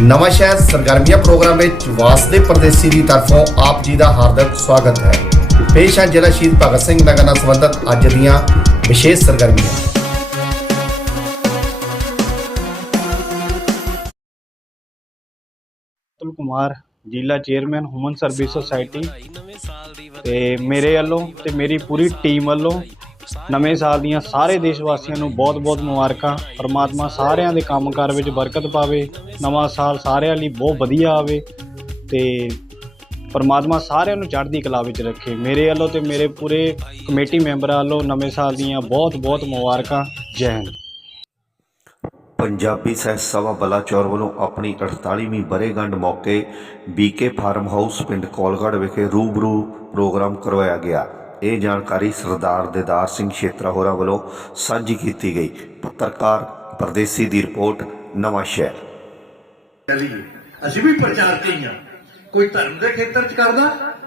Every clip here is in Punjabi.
ਨਵਾਂ ਸ਼ਹਿਰ ਸਰਗਰਮੀਆਂ ਪ੍ਰੋਗਰਾਮ ਵਿੱਚ ਵਾਸਦੇ ਪਰਦੇਸੀ ਦੀ ਤਰਫੋਂ ਆਪ ਜੀ ਦਾ ਹਾਰਦਿਕ ਸਵਾਗਤ ਹੈ। ਪੇਸ਼ ਹੈ ਜ਼ਿਲ੍ਹਾ ਸ਼ਹੀਦ ਭਗਤ ਸਿੰਘ ਨਗਰ ਨਾਲ ਸੰਬੰਧਿਤ ਅੱਜ ਦੀਆਂ ਵਿਸ਼ੇਸ਼ ਸਰਗਰਮੀਆਂ। ਅਤੁਲ ਕੁਮਾਰ, ਜ਼ਿਲ੍ਹਾ ਚੇਅਰਮੈਨ ਹਿਊਮਨ ਸਰਵਿਸ ਸੁਸਾਇਟੀ ਤੇ ਮੇਰੇ ਵੱਲੋਂ ਤੇ ਮੇਰੀ ਪੂਰੀ ਟੀਮ ਵੱਲੋਂ ਨਵੇਂ ਸਾਲ ਦੀਆਂ ਸਾਰੇ ਦੇਸ਼ ਵਾਸੀਆਂ ਨੂੰ ਬਹੁਤ-ਬਹੁਤ ਮੁਬਾਰਕਾਂ। ਪਰਮਾਤਮਾ ਸਾਰਿਆਂ ਦੇ ਕੰਮਕਾਰ ਵਿੱਚ ਬਰਕਤ ਪਾਵੇ। ਨਵਾਂ ਸਾਲ ਸਾਰਿਆਂ ਲਈ ਬਹੁਤ ਵਧੀਆ ਆਵੇ ਤੇ ਪਰਮਾਤਮਾ ਸਾਰਿਆਂ ਨੂੰ ਚੜ੍ਹਦੀ ਕਲਾ ਵਿੱਚ ਰੱਖੇ। ਮੇਰੇ ਵੱਲੋਂ ਤੇ ਮੇਰੇ ਪੂਰੇ ਕਮੇਟੀ ਮੈਂਬਰਾਂ ਵੱਲੋਂ ਨਵੇਂ ਸਾਲ ਦੀਆਂ ਬਹੁਤ-ਬਹੁਤ ਮੁਬਾਰਕਾਂ। ਜੈ ਹਿੰਦ। ਪੰਜਾਬੀ ਸਾਹਿਤ ਸਭਾ ਬਲਾਚੌਰ ਵੱਲੋਂ ਆਪਣੀ 48ਵੀਂ ਬਰੇਗੰਢ ਮੌਕੇ ਬੀਕੇ ਫਾਰਮ ਹਾਊਸ ਪਿੰਡ ਕੋਲਗੜ੍ਹ ਵਿਖੇ ਰੂਬਰੂ ਪ੍ਰੋਗਰਾਮ ਕਰਵਾਇਆ ਗਿਆ। ਇਹ ਜਾਣਕਾਰੀ ਸਰਦਾਰ ਦੇਦਾਰ ਸਿੰਘ ਛੇਤਰਾ ਹੋਰਾਂ ਵੱਲੋਂ ਸਾਂਝੀ ਕੀਤੀ ਗਈ। ਪੱਤਰਕਾਰ ਪਰਦੇਸੀ ਦੀ ਰਿਪੋਰਟ ਨਵਾਂ ਸ਼ਹਿਰ। ਅਸੀਂ ਵੀ ਪ੍ਰਚਾਰ ਤੇ ਕੋਈ ਧਰਮ ਦੇ ਖੇਤਰ 'ਚ ਕਰਦਾ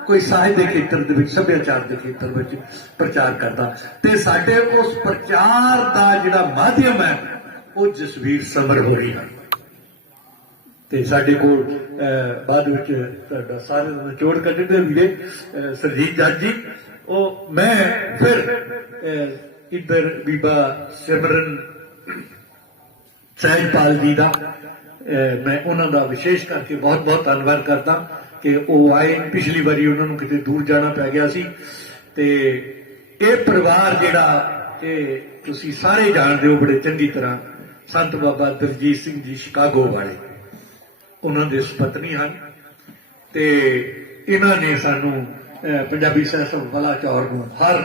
ਕੋਈ ਸਾਹਿਤ ਦੇ ਖੇਤਰ ਦੇ ਵਿੱਚ ਸੱਭਿਆਚਾਰ ਦੇ ਖੇਤਰ ਵਿੱਚ ਪ੍ਰਚਾਰ ਕਰਦਾ। ਤੇ ਸਾਡੇ ਉਸ ਪ੍ਰਚਾਰ ਦਾ ਜਿਹੜਾ ਮਾਧਿਅਮ ਹੈ ਉਹ ਜਸਵੀਰ ਸਮਰ ਹੋ ਰਹੀ ਹੈ ਤੇ ਸਾਡੇ ਕੋਲ ਅਹ, ਬਾਅਦ ਵਿੱਚ ਤੁਹਾਡਾ ਸਾਰੇ ਦਾ ਨਿਚੋੜ ਕੱਢਦੇ ਵੀਰੇ ਅਹ, ਸਰਜੀਤ ਜੱਜ ਜੀ ਉਹ ਮੈਂ ਫਿਰ ਇੱਧਰ ਬੀਬਾ ਸਿਮਰਨ ਸਹਿਜਪਾਲ ਜੀ ਦਾ ਮੈਂ ਉਹਨਾਂ ਦਾ ਵਿਸ਼ੇਸ਼ ਕਰਕੇ ਬਹੁਤ ਬਹੁਤ ਧੰਨਵਾਦ ਕਰਦਾ ਕਿ ਉਹ ਆਏ। ਪਿਛਲੀ ਵਾਰੀ ਉਹਨਾਂ ਨੂੰ ਕਿਤੇ ਦੂਰ ਜਾਣਾ ਪੈ ਗਿਆ ਸੀ। ਤੇ ਇਹ ਪਰਿਵਾਰ ਜਿਹੜਾ ਇਹ ਤੁਸੀਂ ਸਾਰੇ ਜਾਣਦੇ ਹੋ ਬੜੇ ਚੰਗੀ ਤਰ੍ਹਾਂ, ਸੰਤ ਬਾਬਾ ਦਰਜੀਤ ਸਿੰਘ ਜੀ ਸ਼ਿਕਾਗੋ ਵਾਲੇ। ਉਹਨਾਂ ਦੇ ਸੁਪਤਨੀ ਹਨ। ਤੇ ਇਹਨਾਂ ਨੇ ਸਾਨੂੰ ਪੰਜਾਬੀ ਸਾਹਿਤ ਸਭਾ ਚੌਰ ਨੂੰ ਹਰ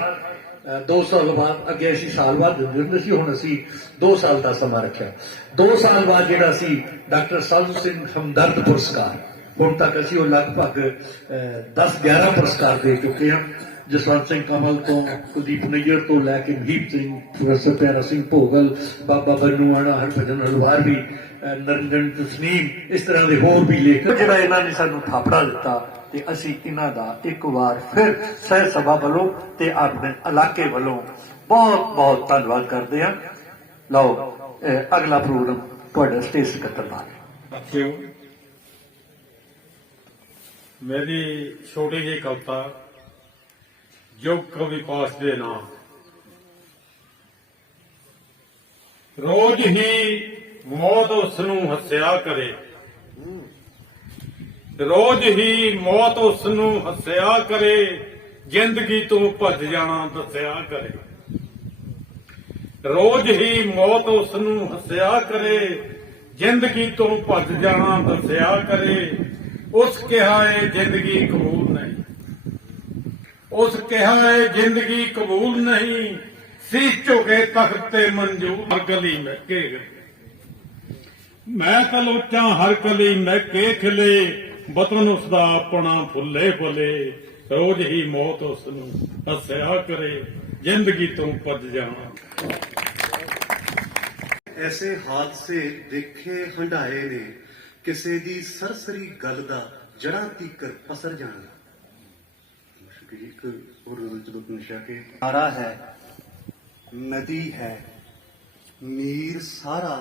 2 ਸਾਲ ਬਾਅਦ ਅੱਗੇ ਅਸੀਂ ਸਾਲ ਬਾਅਦ ਦਿੰਦੇ ਸੀ, ਹੁਣ ਅਸੀਂ 2 ਸਾਲ ਦਾ ਸਮਾਂ ਰੱਖਿਆ। 2 ਸਾਲ ਬਾਅਦ ਜਿਹੜਾ ਸੀ ਡਾਕਟਰ ਸਾਧੂ ਸਿੰਘ ਹਮਦਰਦ ਪੁਰਸਕਾਰ, ਹੁਣ ਤੱਕ ਅਸੀਂ ਉਹ ਲਗਭਗ 10 11 ਪੁਰਸਕਾਰ ਦੇ ਚੁੱਕੇ ਹਾਂ। ਜਸਵੰਤ ਸਿੰਘ ਕਮਲ ਤੋਂ, ਕੁਲਦੀਪ ਨਈਅਰ ਤੋਂ ਲੈ ਕੇ ਮਹੀਪ ਸਿੰਘ, ਪ੍ਰੋਫੈਸਰ ਪਿਆਰਾ ਸਿੰਘ ਭੋਗਲ, ਬਾਬਾ ਬੰਨੂਆਣਾ ਹਰਭਜਨ ਹਲਵਾਰ ਵੀ ਨਰਿੰਦਰ ਤਸਨੀਮ ਇਸ ਤਰ੍ਹਾਂ ਦੇ ਹੋਰ ਵੀ ਲੇਖਕ ਜਿਹੜਾ ਇਹਨਾਂ ਨੇ ਸਾਨੂੰ ਥਾਪੜਾ ਦਿੱਤਾ ਤੇ ਅਸੀਂ ਇਹਨਾਂ ਦਾ ਇੱਕ ਵਾਰ ਫਿਰ ਸਹਿ ਸਭਾ ਵੱਲੋਂ ਤੇ ਆਪਣੇ ਇਲਾਕੇ ਵੱਲੋਂ ਬਹੁਤ ਬਹੁਤ ਧੰਨਵਾਦ ਕਰਦੇ ਹਾਂ। ਲਓ ਅਗਲਾ ਪ੍ਰੋਗਰਾਮ ਤੁਹਾਡਾ ਸਟੇਜ ਸਕੱਤਰ ਨਾਲ ਮੇਰੀ ਛੋਟੀ ਜਿਹੀ ਕਵਿਤਾ ਯੁਗ ਕਵੀ ਪਾਸ ਦੇ ਨਾਮ ਰੋਜ਼ ਹੀ ਮੌਤ ਉਸ ਨੂੰ ਹੱਸਿਆ ਕਰੇ। ਰੋਜ਼ ਹੀ ਮੌਤ ਉਸ ਨੂੰ ਹੱਸਿਆ ਕਰੇ, ਜ਼ਿੰਦਗੀ ਤੋਂ ਭੱਜ ਜਾਣਾ ਦੱਸਿਆ ਕਰੇ। ਰੋਜ਼ ਹੀ ਮੌਤ ਉਸ ਨੂੰ ਹੱਸਿਆ ਕਰੇ, ਜ਼ਿੰਦਗੀ ਤੋਂ ਭੱਜ ਜਾਣਾ ਦੱਸਿਆ ਕਰੇ। ਉਸ ਕਿਹਾ ਏ ਜ਼ਿੰਦਗੀ ਕਬੂਲ ਨਹੀਂ। ਉਸ ਕਿਹਾ ਏ ਜ਼ਿੰਦਗੀ ਕਬੂਲ ਨਹੀਂ। ਸੀਸ ਝੁਕੇ ਤਖਤ ਤੇ ਮਨਜੂਰ ਹਰ ਗਲੀ ਮਹਿਕੇ ਮੈਂ ਤਲੋਚਾਂ ਹਰ ਕਲੀ ਮਹਿਕੇ ਖਿਲੇ ਬਤਨ ਉਸ ਦਾ ਆਪਣਾ ਫੁੱਲੇ ਫੁੱਲੇ। ਰੋਜ਼ ਹੀ ਮੌਤ ਉਸ ਨੂੰ ਹੱਸਿਆ ਕਰੇ, ਜ਼ਿੰਦਗੀ ਤੋਂ ਭੱਜ ਜਾਣਾ ਐਸੇ ਹਾਦਸੇ ਦੇਖੇ ਹੰਡਾਏ ਨੇ, ਕਿਸੇ ਦੀ ਸਰਸਰੀ ਗੱਲ ਦਾ ਜੜਾਂ ਤੀਕਰ ਪਸਰ ਜਾਣਾ। ਇੱਕ ਹੋਰ ਜਦੋਂ ਨਸ਼ਾ ਕੇ, ਨਾਰਾ ਹੈ, ਨਦੀ ਹੈ, ਨੀਰ ਸਾਰਾ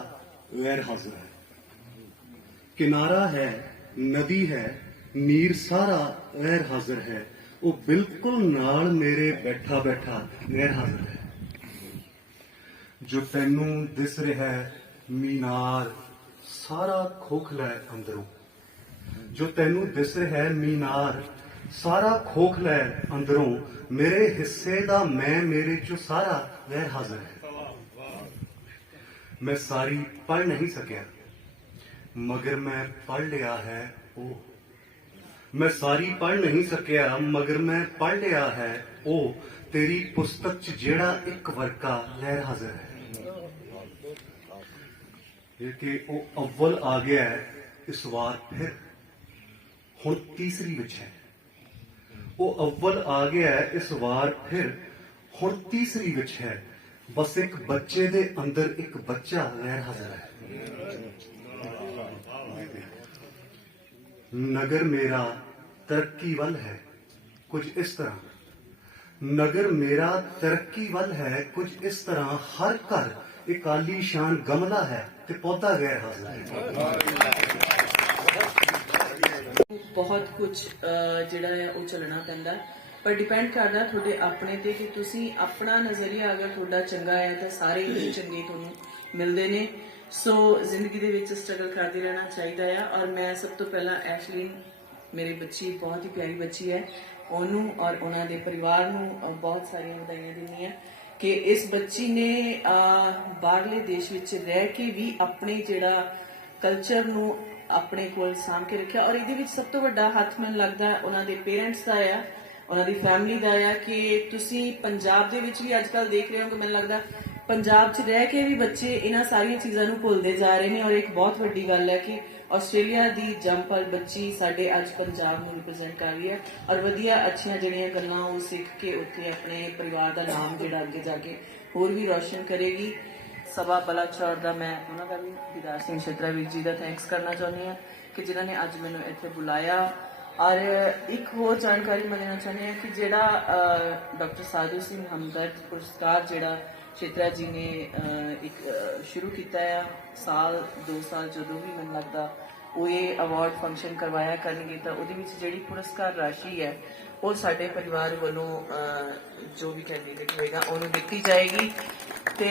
ਗੈਰ ਹਾਜ਼ਰ ਹੈ। ਕਿਨਾਰਾ ਹੈ, ਨਦੀ ਹੈ ਨੀਰ ਸਾਰਾ ਗੈਰ ਹਾਜ਼ਰ ਹੈ। ਉਹ ਬਿਲਕੁਲ ਨਾਲ ਮੇਰੇ ਬੈਠਾ ਬੈਠਾ ਗੈਰ ਹਾਜ਼ਰ ਹੈ। ਜੋ ਤੈਨੂੰ ਦਿਸ ਰਿਹਾ ਹੈ, ਮੀਨਾਰ ਸਾਰਾ ਖੋਖਲਾ ਹੈ ਅੰਦਰੋਂ। ਜੋ ਤੈਨੂੰ ਦਿਸ ਰਿਹਾ ਹੈ, ਮੀਨਾਰ ਸਾਰਾ ਖੋਖਲਾ ਹੈ ਅੰਦਰੋਂ, ਮੇਰੇ ਹਿੱਸੇ ਦਾ ਮੈਂ ਮੇਰੇ ਚੋਂ ਸਾਰਾ ਗੈਰ ਹਾਜ਼ਰ ਹੈ। ਮੈਂ ਸਾਰੀ ਪੜ੍ਹ ਨਹੀਂ ਸਕਿਆ। ਮਗਰ ਮੈਂ ਪੜ੍ਹ ਲਿਆ ਹੈ ਉਹ। ਮੈਂ ਸਾਰੀ ਪੜ੍ਹ ਨਹੀਂ ਸਕਿਆ, ਮਗਰ ਮੈਂ ਪੜ੍ਹ ਲਿਆ ਹੈ ਉਹ। ਤੇਰੀ ਪੁਸਤਕ 'ਚ ਜਿਹੜਾ ਇੱਕ ਵਰਕਾ ਲਹਿਰ ਹਾਜ਼ਰ ਹੈ। ਇਹ ਕਿ ਉਹ ਅਵਲ ਆ ਗਿਆ ਹੈ, ਇਸ ਵਾਰ ਫਿਰ ਹੁਣ ਤੀਸਰੀ ਵਿੱਚ ਹੈ। ਉਹ ਅਵਲ ਆ ਗਿਆ ਹੈ, ਇਸ ਵਾਰ ਫਿਰ ਹੁਣ ਤੀਸਰੀ ਵਿੱਚ ਹੈ। ਬਸ ਇੱਕ ਬੱਚੇ ਦੇ ਅੰਦਰ ਇੱਕ ਬੱਚਾ ਲਹਿਰ ਹਾਜ਼ਰ ਹੈ। ਨਗਰ ਮੇਰਾ ਤਰੱਕੀ ਵੱਲ ਹੈ, ਕੁਝ ਇਸ ਤਰ੍ਹਾਂ। ਨਗਰ ਮੇਰਾ ਤਰੱਕੀ ਵੱਲ ਹੈ, ਕੁਝ ਇਸ ਤਰ੍ਹਾਂ। ਹਰ ਘਰ ਇਹ ਸ਼ਾਨ ਗਮਲਾ ਹੈ ਤੇ ਪੌਦਾ ਗੈਰ ਹਾਜ਼ਰ ਹੈ। ਬਹੁਤ ਕੁਝ ਜਿਹੜਾ ਹੈ ਉਹ ਚੱਲਣਾ ਪੈਂਦਾ ਪਰ ਡਿਪੈਂਡ ਕਰਦਾ ਤੁਹਾਡੇ ਆਪਣੇ ਤੇ ਕਿ ਤੁਸੀਂ ਆਪਣਾ ਨਜ਼ਰੀਆ ਅਗਰ ਤੁਹਾਡਾ ਚੰਗਾ ਹੈ ਤਾਂ ਸਾਰੇ ਹੀ ਚੰਗੇ ਤੁਹਾਨੂੰ ਮਿਲਦੇ ਨੇ। ਸੋ ਜ਼ਿੰਦਗੀ ਦੇ ਵਿੱਚ ਸਟਰਗਲ ਕਰਦੇ ਰਹਿਣਾ ਚਾਹੀਦਾ ਆ ਔਰ ਮੈਂ ਸਭ ਤੋਂ ਪਹਿਲਾਂ ਐਸ਼ਲਿਨ ਮੇਰੀ ਬੱਚੀ, ਬਹੁਤ ਹੀ ਪਿਆਰੀ ਬੱਚੀ ਹੈ। ਉਹਨੂੰ ਔਰ ਉਹਨਾਂ ਦੇ ਪਰਿਵਾਰ ਨੂੰ ਬਹੁਤ ਸਾਰੀਆਂ ਵਧਾਈਆਂ ਦਿੰਦੀ ਹਾਂ ਕਿ ਇਸ ਬੱਚੀ ਨੇ ਬਾਹਰਲੇ ਦੇਸ਼ ਵਿੱਚ ਰਹਿ ਕੇ ਵੀ ਆਪਣੇ ਜਿਹੜਾ ਕਲਚਰ ਨੂੰ ਆਪਣੇ ਕੋਲ ਸਾਂਭ ਕੇ ਰੱਖਿਆ ਔਰ ਇਹਦੇ ਵਿੱਚ ਸਭ ਤੋਂ ਵੱਡਾ ਹੱਥ ਮੈਨੂੰ ਲੱਗਦਾ ਉਹਨਾਂ ਦੇ ਪੇਰੈਂਟਸ ਦਾ ਆ, ਉਹਨਾਂ ਦੀ ਫੈਮਿਲੀ ਦਾ ਆ ਕਿ ਤੁਸੀਂ ਪੰਜਾਬ ਦੇ ਵਿੱਚ ਵੀ ਅੱਜ ਕੱਲ ਦੇਖ ਰਹੇ ਹੋ ਕਿ ਮੈਨੂੰ ਲੱਗਦਾ ਪੰਜਾਬ 'ਚ ਰਹਿ ਕੇ ਵੀ ਬੱਚੇ ਇਹਨਾਂ ਸਾਰੀਆਂ ਚੀਜ਼ਾਂ ਨੂੰ ਭੁੱਲਦੇ ਜਾ ਰਹੇ ਨੇ ਔਰ ਇੱਕ ਬਹੁਤ ਵੱਡੀ ਗੱਲ ਹੈ ਕਿ ਆਸਟ੍ਰੇਲੀਆ ਦੀ ਜੰਪਲ ਬੱਚੀ ਸਾਡੇ ਅੱਜ ਪੰਜਾਬ ਨੂੰ ਰਿਪਰੈਜ਼ੈਂਟ ਕਰ ਰਹੀ ਹੈ ਔਰ ਵਧੀਆ ਅੱਛੀਆਂ ਜਿਹੜੀਆਂ ਗੱਲਾਂ ਉਹ ਸਿੱਖ ਕੇ ਉੱਥੇ ਆਪਣੇ ਪਰਿਵਾਰ ਦਾ ਨਾਮ ਜਿਹੜਾ ਅੱਗੇ ਜਾ ਕੇ ਹੋਰ ਵੀ ਰੌਸ਼ਨ ਕਰੇਗੀ। ਸਭਾ ਬਲਾਚੌਰ ਦਾ ਮੈਂ ਉਹਨਾਂ ਦਾ ਵੀ ਦੀਦਾਰ ਸਿੰਘ ਛਤਰਾ ਵੀਰ ਜੀ ਦਾ ਥੈਂਕਸ ਕਰਨਾ ਚਾਹੁੰਦੀ ਹਾਂ ਕਿ ਜਿਨ੍ਹਾਂ ਨੇ ਅੱਜ ਮੈਨੂੰ ਇੱਥੇ ਬੁਲਾਇਆ। ਔਰ ਇੱਕ ਹੋਰ ਜਾਣਕਾਰੀ ਮੈਂ ਦੇਣਾ ਚਾਹੁੰਦੀ ਹਾਂ ਕਿ ਜਿਹੜਾ ਡਾਕਟਰ ਸਾਧੂ ਸਿੰਘ ਹਮਦਰਦ ਪੁਰਸਕਾਰ ਜਿਹੜਾ ਛੇਤਰਾ ਜੀ ਨੇ ਇੱਕ ਸ਼ੁਰੂ ਕੀਤਾ ਆ। ਸਾਲ 2 ਸਾਲ ਜਦੋਂ ਵੀ ਮੈਨੂੰ ਲੱਗਦਾ ਉਹ ਇਹ ਅਵਾਰਡ ਫੰਕਸ਼ਨ ਕਰਵਾਇਆ ਕਰਨਗੇ, ਤਾਂ ਉਹਦੇ ਵਿੱਚ ਜਿਹੜੀ ਪੁਰਸਕਾਰ ਰਾਸ਼ੀ ਹੈ, ਉਹ ਸਾਡੇ ਪਰਿਵਾਰ ਵੱਲੋਂ ਜੋ ਵੀ ਕੈਂਡੀਡੇਟ ਹੋਏਗਾ, ਉਹਨੂੰ ਦਿੱਤੀ ਜਾਏਗੀ। ਤੇ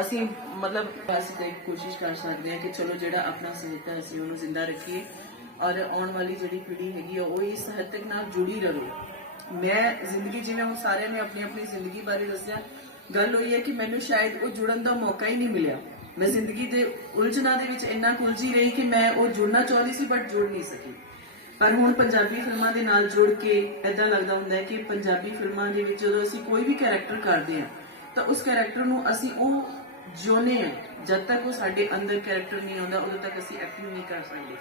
ਅਸੀਂ ਮਤਲਬ ਅਸੀਂ ਤਾਂ ਕੋਸ਼ਿਸ਼ ਕਰ ਸਕਦੇ ਹਾਂ ਕਿ ਚਲੋ ਜਿਹੜਾ ਆਪਣਾ ਸਾਹਿਤ ਹੈ, ਅਸੀਂ ਉਹਨੂੰ ਜ਼ਿੰਦਾ ਰੱਖੀਏ। ਔਰ ਆਉਣ ਵਾਲੀ ਜਿਹੜੀ ਪੀੜ੍ਹੀ ਹੈਗੀ ਆ, ਉਹ ਇਸ ਸਾਹਿਤਕ ਨਾਲ ਜੁੜੀ ਰਹੇ ਮੈਂ ਜ਼ਿੰਦਗੀ, ਜਿਵੇਂ ਹੁਣ ਸਾਰਿਆਂ ਨੇ ਆਪਣੀ ਆਪਣੀ ਜ਼ਿੰਦਗੀ ਬਾਰੇ ਦੱਸਿਆ ਗੱਲ ਹੋਈ ਹੈ ਕਿ ਮੈਨੂੰ ਸ਼ਾਇਦ ਉਹ ਜੁੜਨ ਦਾ ਮੌਕਾ ਹੀ ਨਹੀਂ ਮਿਲਿਆ। ਮੈਂ ਜ਼ਿੰਦਗੀ ਦੇ ਉਲਝਣਾਂ ਦੇ ਵਿੱਚ ਇੰਨਾ ਕੁ ਰਹੀ ਕਿ ਮੈਂ ਉਹ ਜੁੜਨਾ ਚਾਹੁੰਦੀ ਸੀ ਬਟ ਜੁੜ ਨਹੀਂ ਸਕੀ। ਪਰ ਹੁਣ ਪੰਜਾਬੀ ਫਿਲਮਾਂ ਦੇ ਨਾਲ ਜੁੜ ਕੇ ਐਦਾਂ ਲੱਗਦਾ ਹੁੰਦਾ ਹੈ ਕਿ ਪੰਜਾਬੀ ਫਿਲਮਾਂ ਦੇ ਵਿੱਚ ਜਦੋਂ ਅਸੀਂ ਕੋਈ ਵੀ ਕੈਰੈਕਟਰ ਕਰਦੇ ਹਾਂ, ਤਾਂ ਉਸ ਕੈਰੈਕਟਰ ਨੂੰ ਅਸੀਂ ਉਹ ਜਿਉਂਦੇ ਆ ਜਦ ਤੱਕ ਉਹ ਸਾਡੇ ਅੰਦਰ ਕੈਰੈਕਟਰ ਨਹੀਂ ਆਉਂਦਾ, ਉਦੋਂ ਤੱਕ ਅਸੀਂ ਐਕਟਿੰਗ ਨਹੀਂ ਕਰ ਸਕਦੇ।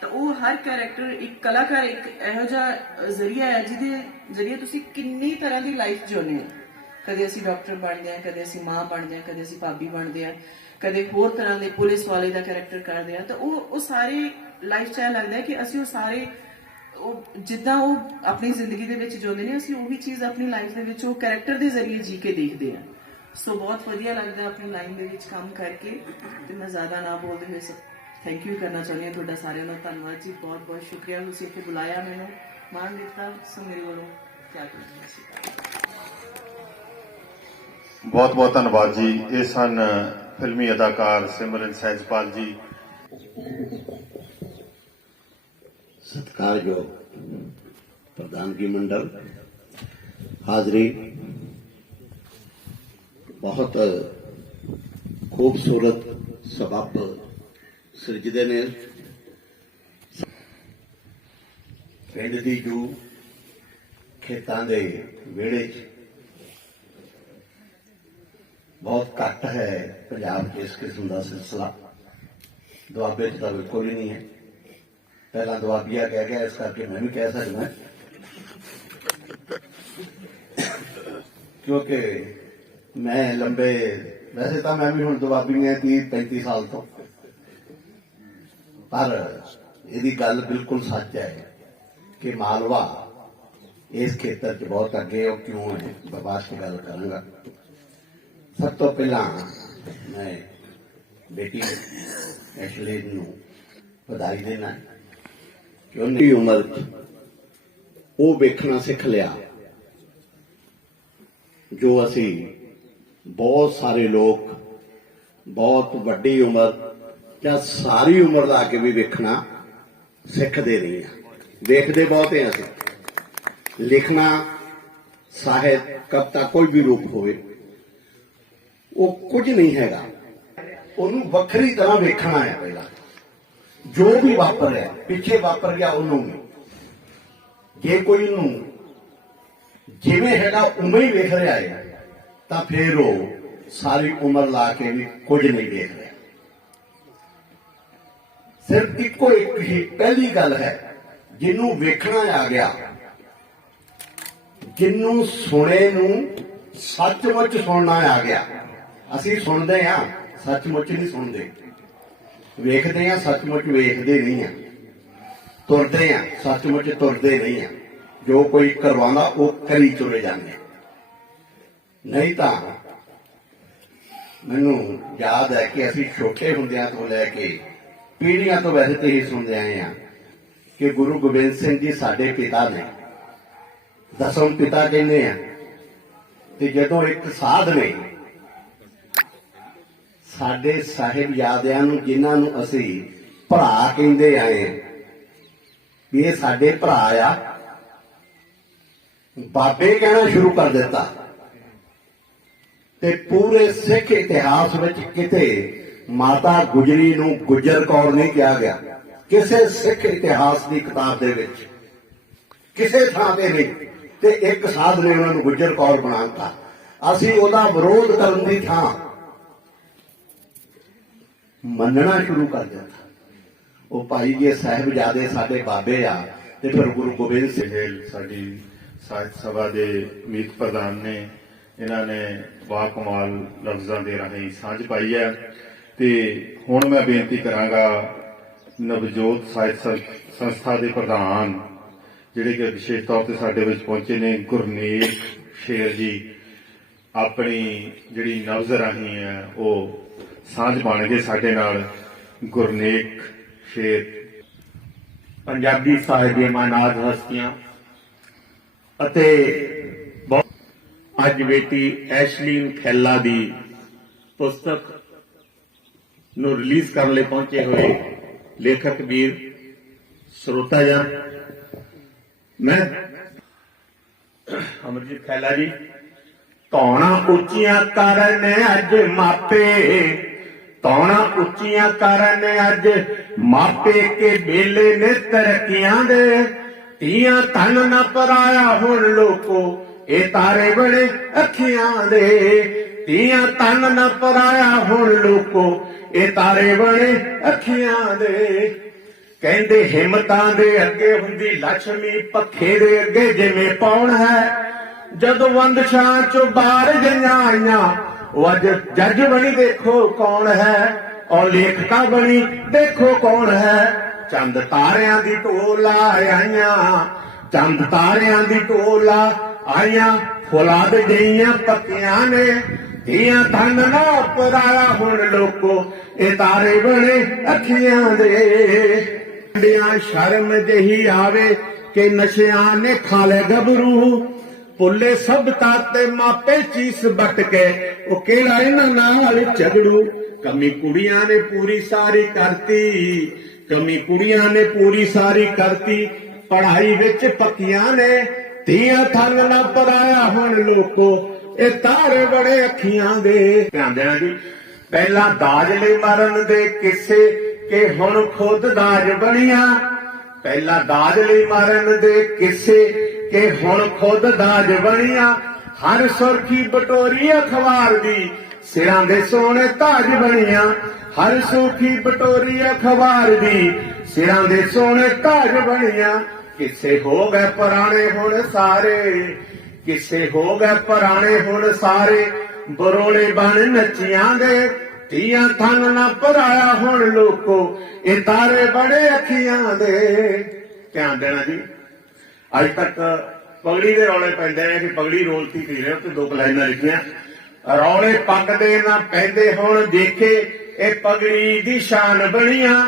ਤਾਂ ਉਹ ਹਰ ਕੈਰੈਕਟਰ ਇੱਕ ਕਲਾਕਾਰ ਇੱਕ ਇਹੋ ਜਿਹਾ ਜ਼ਰੀਆ ਹੈ ਜਿਹਦੇ ਜ਼ਰੀਏ ਤੁਸੀਂ ਕਿੰਨੀ ਤਰ੍ਹਾਂ ਦੀ ਲਾਈਫ ਜਿਉਂਦੇ ਹੋ। ਕਦੇ ਅਸੀਂ ਡਾਕਟਰ ਬਣਦੇ ਹਾਂ, ਕਦੇ ਅਸੀਂ ਮਾਂ ਬਣਦੇ ਹਾਂ, ਕਦੇ ਅਸੀਂ ਭਾਬੀ ਬਣਦੇ ਆ ਕਦੇ ਹੋਰ ਤਰ੍ਹਾਂ ਦੇ ਪੁਲਿਸ ਵਾਲੇ ਦਾ ਕੈਰੈਕਟਰ ਕਰਦੇ ਹਾਂ, ਤਾਂ ਉਹ ਉਹ ਸਾਰੇ ਲਾਈਫ ਸਟਾਈਲ ਲੱਗਦਾ ਕਿ ਅਸੀਂ ਉਹ ਸਾਰੇ ਉਹ ਜਿੱਦਾਂ ਉਹ ਆਪਣੀ ਜ਼ਿੰਦਗੀ ਦੇ ਵਿੱਚ ਜਿਉਂਦੇ ਨੇ, ਅਸੀਂ ਉਹੀ ਚੀਜ਼ ਆਪਣੀ ਲਾਈਫ ਦੇ ਵਿੱਚ ਉਹ ਕੈਰੈਕਟਰ ਦੇ ਜ਼ਰੀਏ ਜੀ ਕੇ ਦੇਖਦੇ ਆ ਸੋ ਬਹੁਤ ਵਧੀਆ ਲੱਗਦਾ ਆਪਣੀ ਲਾਈਨ ਦੇ ਵਿੱਚ ਕੰਮ ਕਰਕੇ ਤੇ ਮੈਂ ਜ਼ਿਆਦਾ ਨਾ ਬੋਲਦੇ ਹੋਏ ਥੈਂਕ ਯੂ ਕਰਨਾ ਚਾਹੁੰਦੀ ਹਾਂ ਤੁਹਾਡਾ ਸਾਰਿਆਂ ਦਾ ਧੰਨਵਾਦ ਜੀ ਬਹੁਤ ਬਹੁਤ ਸ਼ੁਕਰੀਆ ਤੁਸੀਂ ਇੱਥੇ ਬੁਲਾਇਆ ਮੈਨੂੰ। ਮਾਣ ਦਿੱਤਾ ਸੋ ਮੇਰੇ ਵੱਲੋਂ ਕਿਆ ਕਰਨਾ ਸੀ ਬਹੁਤ ਬਹੁਤ ਧੰਨਵਾਦ ਜੀ। ਇਹ ਸਨ ਫਿਲਮੀ ਅਦਾਕਾਰ ਸਿਮਰਨ ਸਹਿਜਪਾਲ ਜੀ। ਸਤਿਕਾਰਯੋਗ ਪ੍ਰਧਾਨਗੀ ਮੰਡਲ, ਹਾਜ਼ਰੀ ਬਹੁਤ ਖੂਬਸੂਰਤ ਸਬਬ ਸਿਰਜਦੇ ਨੇ। ਪਿੰਡ ਦੀ ਜੂ ਖੇਤਾਂ ਦੇ ਵਿਹੜੇ 'ਚ ਬਹੁਤ ਘੱਟ ਹੈ ਪੰਜਾਬ 'ਚ ਇਸ ਕਿਸਮ ਦਾ ਸਿਲਸਿਲਾ ਦੁਆਬੇ 'ਚ ਤਾਂ ਬਿਲਕੁਲ ਹੀ ਨਹੀਂ ਹੈ ਪਹਿਲਾਂ ਦੁਆਬੀਆ ਕਹਿ ਗਿਆ ਇਸ ਕਰਕੇ ਮੈਂ ਵੀ ਕਹਿ ਸਕਦਾ ਕਿਉਂਕਿ ਮੈਂ ਲੰਬੇ ਵੈਸੇ ਤਾਂ ਮੈਂ ਵੀ ਹੁਣ ਦੁਆਬੀ ਹਾਂ 30 35 ਸਾਲ ਤੋਂ ਪਰ ਇਹਦੀ ਗੱਲ ਬਿਲਕੁਲ ਸੱਚ ਹੈ ਕਿ ਮਾਲਵਾ ਇਸ ਖੇਤਰ 'ਚ ਬਹੁਤ ਅੱਗੇ ਉਹ ਕਿਉਂ ਹੈ ਮੈਂ ਬਾਅਦ 'ਚ ਗੱਲ ਕਰਾਂਗਾ ਸਭ ਤੋਂ ਪਹਿਲਾਂ ਮੈਂ ਬੇਟੀ ਐਸ਼ਲੇ ਨੂੰ ਵਧਾਈ ਦੇਣਾ ਕਿ ਉਹਨੇ ਉਮਰ 'ਚ ਉਹ ਵੇਖਣਾ ਸਿੱਖ ਲਿਆ ਜੋ ਅਸੀਂ ਬਹੁਤ ਸਾਰੇ ਲੋਕ, ਬਹੁਤ ਵੱਡੀ ਉਮਰ ਜਾਂ ਸਾਰੀ ਉਮਰ ਲਾ ਕੇ ਵੀ ਵੇਖਣਾ ਸਿੱਖਦੇ ਨਹੀਂ ਆ। ਵੇਖਦੇ ਬਹੁਤੇ ਹਾਂ ਅਸੀਂ। ਲਿਖਣਾ ਸਾਹਿਤ ਕਵਿਤਾ ਕੋਈ ਵੀ ਰੂਪ ਹੋਵੇ ਉਹ ਕੁਝ ਨਹੀਂ ਹੈਗਾ। ਉਹਨੂੰ ਵੱਖਰੀ ਤਰ੍ਹਾਂ ਵੇਖਣਾ ਹੈ ਪਹਿਲਾਂ। ਜੋ ਵੀ ਵਾਪਰ ਰਿਹਾ, ਪਿੱਛੇ ਵਾਪਰ ਗਿਆ ਉਹਨੂੰ ਵੀ। ਜੇ ਕੋਈ ਉਹਨੂੰ ਜਿਵੇਂ ਹੈਗਾ ਉਵੇਂ ਹੀ ਵੇਖ ਰਿਹਾ ਹੈ, ਤਾਂ ਫਿਰ ਉਹ ਸਾਰੀ ਉਮਰ ਲਾ ਕੇ ਵੀ ਕੁਝ ਨਹੀਂ ਵੇਖ ਰਿਹਾ। ਸਿਰਫ ਇੱਕੋ ਇੱਕ ਹੀ ਪਹਿਲੀ ਗੱਲ ਹੈ, ਜਿਹਨੂੰ ਵੇਖਣਾ ਆ ਗਿਆ। ਜਿਹਨੂੰ ਸੁਣੇ ਨੂੰ ਸੱਚਮੁੱਚ ਸੁਣਨਾ ਆ ਗਿਆ। ਅਸੀਂ ਸੁਣਦੇ ਆ ਸੱਚਮੁੱਚ ਨਹੀਂ ਸੁਣਦੇ। ਵੇਖਦੇ ਆ ਸੱਚਮੁੱਚ ਵੇਖਦੇ ਨਹੀਂ ਆ ਤੁਰਦੇ ਆ ਸੱਚਮੁੱਚ ਤੁਰਦੇ ਨਹੀਂ ਆ ਜੋ ਕੋਈ ਕਰਵਾਉਂਦਾ, ਉਹ ਕਰੀ ਤੁਰੇ ਜਾਂਦੇ ਨਹੀਂ ਤਾਂ ਮੈਨੂੰ ਯਾਦ ਹੈ ਕਿ ਅਸੀਂ ਛੋਟੇ ਹੁੰਦਿਆਂ ਤੋਂ ਲੈ ਕੇ ਪੀੜ੍ਹੀਆਂ ਤੋਂ ਵੈਸੇ ਤੇ ਹੀ ਸੁਣਦੇ ਆਏ ਹਾਂ ਕਿ ਗੁਰੂ ਗੋਬਿੰਦ ਸਿੰਘ ਜੀ ਸਾਡੇ ਪਿਤਾ ਨੇ, ਦਸਮ ਪਿਤਾ ਕਹਿੰਦੇ ਆ, ਤੇ ਜਦੋਂ ਇੱਕ ਸਾਧ ਨੇ ਸਾਡੇ ਸਾਹਿਬਜ਼ਾਦਿਆਂ ਨੂੰ, ਜਿਨ੍ਹਾਂ ਨੂੰ ਅਸੀਂ ਭਰਾ ਕਹਿੰਦੇ ਆਏ। ਵੀ ਇਹ ਸਾਡੇ ਭਰਾ ਆ। ਬਾਬੇ ਕਹਿਣਾ ਸ਼ੁਰੂ ਕਰ ਦਿੱਤਾ। ਤੇ ਪੂਰੇ ਸਿੱਖ ਇਤਿਹਾਸ ਵਿੱਚ ਕਿਤੇ ਮਾਤਾ ਗੁਜਰੀ ਨੂੰ ਗੁਜਰ ਕੌਰ ਨਹੀਂ ਕਿਹਾ ਗਿਆ। ਕਿਸੇ ਸਿੱਖ ਇਤਿਹਾਸ ਦੀ ਕਿਤਾਬ ਦੇ ਵਿੱਚ। ਕਿਸੇ ਥਾਂ ਤੇ ਨਹੀਂ। ਤੇ ਇੱਕ ਸਾਧ ਨੇ ਉਹਨਾਂ ਨੂੰ ਗੁਜਰ ਕੌਰ ਬਣਾਤਾ ਅਸੀਂ ਉਹਦਾ ਵਿਰੋਧ ਕਰਨ ਦੀ ਥਾਂ ਮੰਨਣਾ ਸ਼ੁਰੂ ਕਰ ਦਿੱਤਾ ਉਹ ਭਾਈ ਜੀ ਸਾਹਿਬਜ਼ਾਦੇ ਸਾਡੇ ਬਾਬੇ ਆ ਤੇ ਫਿਰ ਗੁਰੂ ਗੋਬਿੰਦ ਸਿੰਘ ਸਾਡੀ ਸਾਹਿਤ ਸਭਾ ਦੇ ਮੀਤ ਪ੍ਰਧਾਨ ਨੇ, ਇਹਨਾਂ ਨੇ ਵਾ ਕਮਾਲ ਲਫ਼ਜ਼ਾਂ ਦੇ ਰਾਹੀਂ ਸਾਂਝ ਪਾਈ ਹੈ। ਤੇ ਹੁਣ ਮੈਂ ਬੇਨਤੀ ਕਰਾਂਗਾ ਨਵਜੋਤ ਸਾਹਿਤ ਸੰਸਥਾ ਦੇ ਪ੍ਰਧਾਨ, ਜਿਹੜੇ ਕਿ ਵਿਸ਼ੇਸ਼ ਤੌਰ ਤੇ ਸਾਡੇ ਵਿੱਚ ਪਹੁੰਚੇ ਨੇ ਗੁਰਨੇਕ ਸ਼ੇਰ ਜੀ, ਆਪਣੀ ਜਿਹੜੀ ਨਵਜ ਰਾਹੀਂ ਹੈ, ਉਹ ਸਾਂਝ ਪਾਣਗੇ ਸਾਡੇ ਨਾਲ। ਗੁਰਨੇਕ ਸ਼ੇਰ ਪੰਜਾਬੀ ਸਾਹਿਤ ਦੀਆਂ ਮਾਨਾਜ ਹਸਤੀਆਂ। ਅਤੇ ਅੱਜ ਬੇਟੀ ਐਸ਼ਲੀਨ ਖੈਲਾ ਦੀ ਪੁਸਤਕ ਨੂੰ ਰਿਲੀਜ਼ ਕਰਨ ਲਈ ਪਹੁੰਚੇ ਹੋਏ ਲੇਖਕ ਵੀਰ ਸਰੋਤਾ ਜਨ। ਮੈਂ ਅਮਰਜੀਤ ਖੈਲਾ ਜੀ, ਧੌਣਾ ਉੱਚੀਆਂ ਕਰਨ ਅੱਜ ਮਾਪੇ। ਧੌਣਾ ਉੱਚੀਆਂ ਕਰਨ ਅੱਜ ਮਾਪੇ ਕੇ ਬੇਲੇ ਨੇ ਤਰੱਕੀਆਂ ਦੇ। ਤੀਆਂ ਧਨ ਨਾ ਪਰਾਇਆ ਹੁਣ ਲੋਕੋ, ਇਹ ਤਾਰੇ ਬਣੇ ਅੱਖੀਆਂ ਦੇ। ਧੀਆਂ ਧਨ ਨਾ ਪਰਾਇਆ ਹੁਣ ਲੋਕੋ, ਇਹ ਤਾਰੇ ਬਣੇ ਅੱਖੀਆਂ ਦੇ। ਕਹਿੰਦੇ ਹਿੰਮਤਾਂ ਦੇ ਅੱਗੇ ਹੁੰਦੀ ਲక్ష్ਮੀ ਪੱਖੇ ਦੇ ਅੱਗੇ ਜਿਵੇਂ ਪੌਣ ਹੈ। ਜਦੋਂ ਵੰਦਸ਼ਾਂ ਚੋਂ ਬਾਹਰ ਗਈਆਂ ਆਈਆਂ ਉਹ ਅੱਜ ਜੱਜ ਬਣੀ, ਦੇਖੋ ਕੌਣ ਹੈ? ਔਰ ਲੇਖਕਾ ਬਣੀ, ਦੇਖੋ ਕੌਣ ਹੈ? ਚੰਦ ਤਾਰਿਆਂ ਦੀ ਢੋਲਾ ਆਈਆਂ, ਚੰਦ ਤਾਰਿਆਂ ਦੀ ਢੋਲਾ ਆਈਆਂ, ਫੁਲਾਦ ਗਈਆਂ ਪੱਤੀਆਂ ਨੇ, ਧੀਆਂ ਧਨ ਨਾ ਪਰਾਇਆ ਹੁਣ ਲੋਕੋ, ਇਹ ਤਾਰੇ ਬਣੇ ਅੱਖੀਆਂ ਦੇ। ਡਿਆਂ ਸ਼ਰਮ ਜਹੀ ਆਵੇ ਕਿ ਨਸ਼ਿਆਂ ਨੇ ਖਾ ਲੈ ਗਬਰੂ ਪੁੱਲੇ ਸਭ ਤੇ ਮਾਪੇ ਚੀਸ ਬੱਟ ਕੇ। ਉਹ ਕਿਹੜਾ ਇਹਨਾਂ ਨਾਲ ਝਗੜੂ? ਕਮੀ ਕੁੜੀਆਂ ਨੇ ਪੂਰੀ ਸਾਰੀ ਕਰਤੀ। ਕਮੀ ਕੁੜੀਆਂ ਨੇ ਪੂਰੀ ਸਾਰੀ ਕਰਤੀ। ਪੜ੍ਹਾਈ ਵਿੱਚ ਪੱਕੀਆਂ ਨੇ। ਧੀਆਂ ਥੰਨ ਨਾ ਪਰਾਇਆ ਹੁਣ ਲੋਕੋ। ਇਹ ਤਾਰੇ ਬੜੇ ਅੱਖੀਆਂ ਦੇ। ਧਿਆਨ ਦੇਣਾ ਜੀ, ਪਹਿਲਾਂ ਦਾਜ ਲਈ ਮਰਨ ਦੇ ਕਿਸੇ ਕਿ ਹੁਣ ਖੁਦ ਦਾਜ ਬਣੀਆਂ। ਪਹਿਲਾਂ ਦਾਜ ਲਈ ਮਰਨ ਦੇ ਕਿਸੇ ਕਿ ਹੁਣ ਖੁਦ ਦਾਜ ਬਣੀਆਂ, ਹਰ ਸੁਰਖੀ ਬਟੋਰੀ ਅਖਬਾਰ ਦੀ। ਸਿਰਾਂ ਦੇ ਸੋਹਣੇ ਤਾਜ ਬਣੀਆਂ, ਹਰ ਸੁਰਖੀ ਬਟੋਰੀ ਅਖਬਾਰ ਦੀ। ਸਿਰਾਂ ਦੇ ਸੋਹਣੇ ਤਾਜ ਬਣੀਆਂ, ਕਿਸੇ ਹੋ ਗਏ ਪੁਰਾਣੇ ਹੁਣ ਸਾਰੇ। ਕਿਸੇ ਹੋ ਗਏ ਪੁਰਾਣੇ ਹੁਣ ਸਾਰੇ, ਬਰੋਲੇ ਬਣ ਨੱਚੀਆਂ ਦੇ। ਧੀਆਂ ਥਨ ਨਾ ਪਰਾਇਆ ਹੁਣ ਲੋਕੋ, ਇਹ ਤਾਰੇ ਬੜੇ ਅੱਖੀਆਂ ਦੇ। ਧਿਆਨ ਦੇਣਾ ਜੀ। ਅੱਜ ਤੱਕ ਪਗੜੀ ਦੇ ਰੌਲੇ ਪੈਂਦੇ ਨੇ ਕਿ ਪਗੜੀ ਰੋਲਤੀ ਪੀ ਰਹੇ ਤੇ ਦੋ ਲਾਈਨਾਂ ਲਿਖੀਆਂ। ਰੌਲੇ ਪੱਕਦੇ ਨਾ ਪੈਂਦੇ ਹੁਣ, ਦੇਖੇ ਇਹ ਪਗੜੀ ਦੀ ਸ਼ਾਨ ਬਣੀਆਂ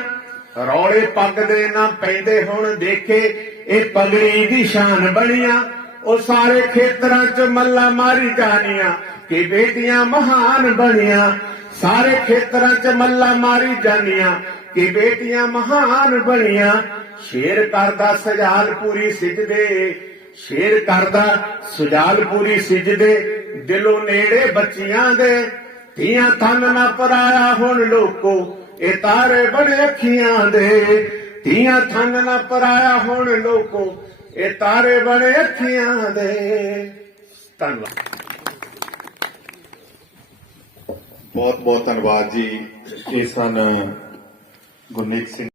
ਰੌਲੇ ਪੱਕਦੇ ਨਾ ਪੈਂਦੇ ਹੁਣ, ਦੇਖੇ ਇਹ ਪਗੜੀ ਦੀ ਸ਼ਾਨ ਬਣੀਆਂ ਉਹ ਸਾਰੇ ਖੇਤਰਾਂ 'ਚ ਮੱਲਾ ਮਾਰੀ ਜਾਣੀਆਂ ਕਿ ਬੇਟੀਆਂ ਮਹਾਨ ਬਣੀਆਂ। ਸਾਰੇ ਖੇਤਰਾਂ 'ਚ ਮੱਲਾ ਮਾਰੀ ਜਾਣੀਆਂ ਕਿ ਬੇਟੀਆਂ ਮਹਾਨ ਬਣੀਆਂ। ਸ਼ੇਰ ਕਰਦਾ ਸਜਾਲ ਪੂਰੀ ਸਿਜਦੇ। ਸ਼ੇਰ ਕਰਦਾ ਸੁਜਾਲ ਸਿਜਦੇ। ਦਿਲੋਂ ਨੇੜੇ ਬੱਚੀਆਂ ਦੇ। ਧੀਆਂ ਥਨ ਨਾ ਪਰਾਇਆ ਹੁਣ ਲੋਕੋ, ਇਹ ਤਾਰੇ ਬੜੇ ਅੱਖੀਆਂ ਦੇ। ਧੀਆਂ ਥਨ ਨਾ ਪਰਾਇਆ ਹੁਣ ਲੋਕੋ, ਇਹ ਤਾਰੇ ਬੜੇ ਅੱਖੀਆਂ ਦੇ। ਧੰਨਵਾਦ। ਬਹੁਤ ਬਹੁਤ ਧੰਨਵਾਦ ਜੀ। ਇਹ ਸਨ ਗੁਰਨੀਤ ਸਿੰਘ